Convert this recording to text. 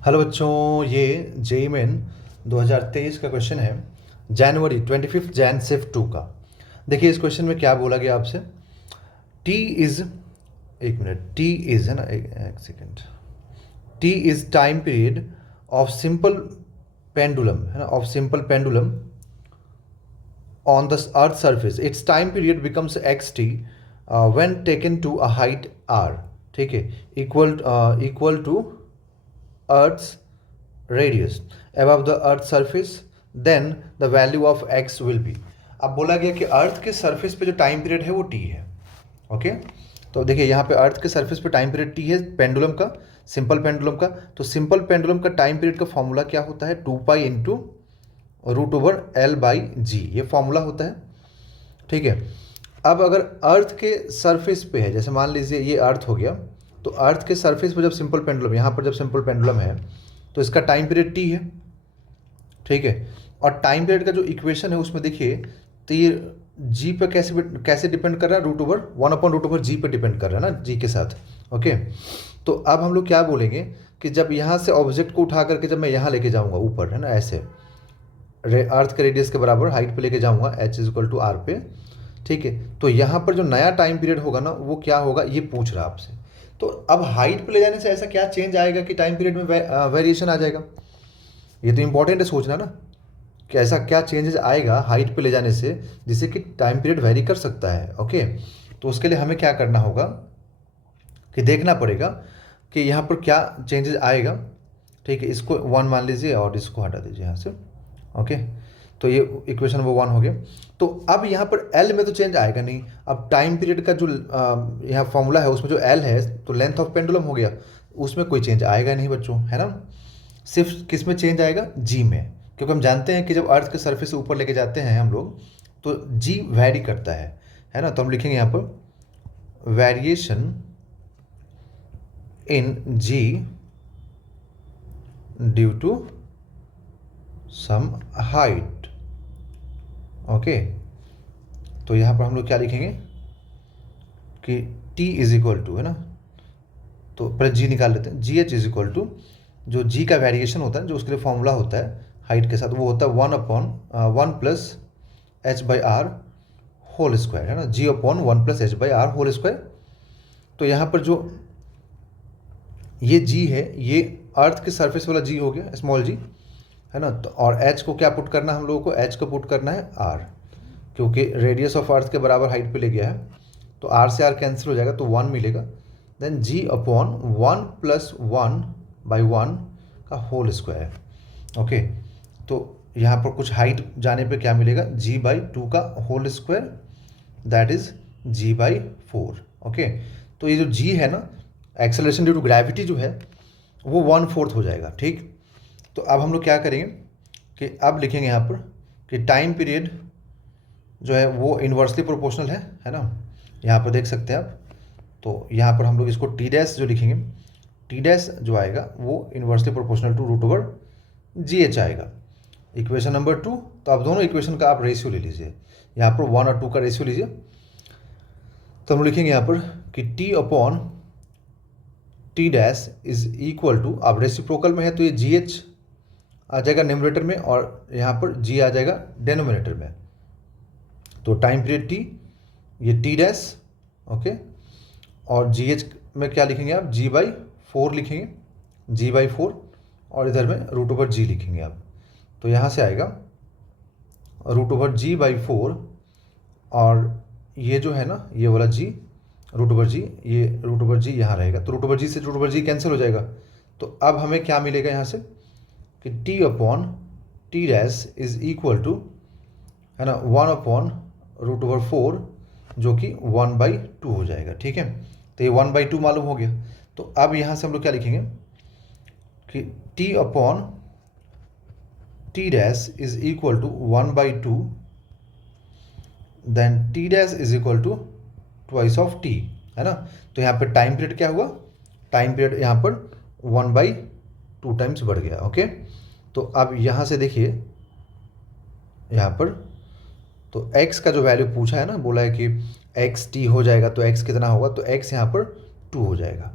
Hello बच्चों, ये JEE main 2023 का क्वेश्चन है। जनवरी 25 जैन सिर्फ 2 का। देखिए इस क्वेश्चन में क्या बोला गया आपसे। टी इज़, एक मिनट, टी इज़ है ना, एक second. T is time period of simple pendulum है ना, of simple pendulum on the earth surface. Its time period becomes xt when taken to a height r, ठीक है, equal to earth's radius above the earth surface, then the value of x will be। अब बोला गया कि अर्थ के surface पे जो time period है वो टी है। ओके, तो देखिए यहाँ पे अर्थ के सरफेस पे टाइम पीरियड टी है पेंडुलम का, सिंपल पेंडुलम का। तो सिंपल पेंडुलम का टाइम पीरियड का फॉर्मूला क्या होता है? 2 पाई इंटू √L/g, ये फॉर्मूला होता है। ठीक है, अब अगर अर्थ के सरफेस पे है, जैसे मान लीजिए ये अर्थ हो गया, तो अर्थ के सरफेस पर जब सिंपल पेंडुलम, यहाँ पर जब सिंपल पेंडुलम है तो इसका टाइम पीरियड टी है। ठीक है, और टाइम पीरियड का जो इक्वेशन है उसमें देखिए, तो ये जी पे कैसे डिपेंड कर रहा है? √1/√g पे डिपेंड कर रहा है ना, जी के साथ। ओके, तो अब हम लोग क्या बोलेंगे कि जब यहाँ से ऑब्जेक्ट को उठा करके जब मैं यहाँ लेके जाऊँगा ऊपर, है ना, ऐसे अर्थ के रेडियस के बराबर हाइट पे लेके जाऊँगा h=r पे। ठीक है, तो यहाँ पर जो नया टाइम पीरियड होगा ना वो क्या होगा, ये पूछ रहा है आपसे। तो अब हाइट पे ले जाने से ऐसा क्या चेंज आएगा कि टाइम पीरियड में वेरिएशन आ जाएगा? ये तो इंपॉर्टेंट है सोचना ना, कि ऐसा क्या चेंजेस आएगा हाइट पे ले जाने से जिससे कि टाइम पीरियड वेरी कर सकता है। ओके, तो उसके लिए हमें क्या करना होगा कि देखना पड़ेगा कि यहाँ पर क्या चेंजेस आएगा। ठीक है, इसको 1 मान लीजिए और इसको हटा दीजिए यहाँ से। ओके, तो ये इक्वेशन वो 1 हो गया। तो अब यहाँ पर एल में तो चेंज आएगा नहीं। अब टाइम पीरियड का जो यहाँ फॉर्मूला है उसमें जो एल है तो लेंथ ऑफ पेंडुलम हो गया, उसमें कोई चेंज आएगा नहीं बच्चों, है ना। सिर्फ किस में चेंज आएगा? जी में, क्योंकि हम जानते हैं कि जब अर्थ के सरफेस से ऊपर लेके जाते हैं हम लोग तो जी वैरी करता है ना। तो हम लिखेंगे यहाँ पर variation in g due to some height. Okay, तो यहाँ पर हम लोग क्या लिखेंगे कि t इज इक्वल टू, है ना, तो पहले g निकाल लेते हैं। GH इज इक्वल टू, जो g का वेरिएशन होता है जो उसके लिए फॉर्मूला होता है हाइट के साथ, वो होता है 1/1 + h/r होल स्क्वायर, है ना, g/1 + h/r होल स्क्वायर। तो यहाँ पर जो ये g है ये अर्थ के सरफेस वाला g हो गया, स्मॉल g, है ना। तो और h को क्या पुट करना है हम लोगों को? h को पुट करना है r, क्योंकि रेडियस ऑफ अर्थ के बराबर हाइट पे ले गया है, तो r से r कैंसिल हो जाएगा तो 1 मिलेगा। देन g/1 + 1/1 का होल स्क्वायर। ओके, तो यहाँ पर कुछ हाइट जाने पे क्या मिलेगा? g/2 का whole square, that is g/4। Okay, तो ये जो g है ना, एक्सेलरेशन ड्यू टू ग्रेविटी जो है वो 1/4 हो जाएगा। ठीक, तो अब हम लोग क्या करेंगे कि अब लिखेंगे यहाँ पर कि टाइम पीरियड जो है वो इन्वर्सली प्रोपोर्शनल है ना, यहाँ पर देख सकते हैं आप। तो यहाँ पर हम लोग इसको टी डैश जो लिखेंगे, टी डैश जो आएगा वो इन्वर्सली प्रोपोर्शनल टू √GH आएगा। इक्वेशन नंबर 2, तो आप दोनों इक्वेशन का आप रेशियो ले लीजिए, यहाँ पर 1 और 2 का रेशियो लीजिए। तो हम लिखेंगे यहाँ पर कि t/t dash is equal to, अब रेसिप्रोकल में है तो ये GH आ जाएगा न्यूमरेटर में और यहाँ पर g आ जाएगा डेनोमिनेटर में। तो टाइम पीरियड t, ये t डैश, ओके, और GH में क्या लिखेंगे आप? g/4 लिखेंगे, g/4, और इधर में √g लिखेंगे आप। तो यहाँ से आएगा √g/4, और ये जो है ना ये वाला g √g, ये √g यहाँ रहेगा, तो √g से √g कैंसिल हो जाएगा। तो अब हमें क्या मिलेगा यहाँ से कि t/t dash is equal to, है ना, 1/√4 जो कि 1/2 हो जाएगा। ठीक है, तो ये 1/2 मालूम हो गया। तो अब यहाँ से हम लोग क्या लिखेंगे कि t/t dash is equal to 1/2, then t dash is equal to twice of t, है ना। तो यहाँ पर टाइम पीरियड क्या हुआ? टाइम पीरियड यहाँ पर 1/2 टाइम्स बढ़ गया। ओके, तो अब यहाँ से देखिए यहाँ पर, तो x का जो वैल्यू पूछा है ना, बोला है कि xt हो जाएगा, तो x कितना होगा? तो x यहाँ पर 2 हो जाएगा।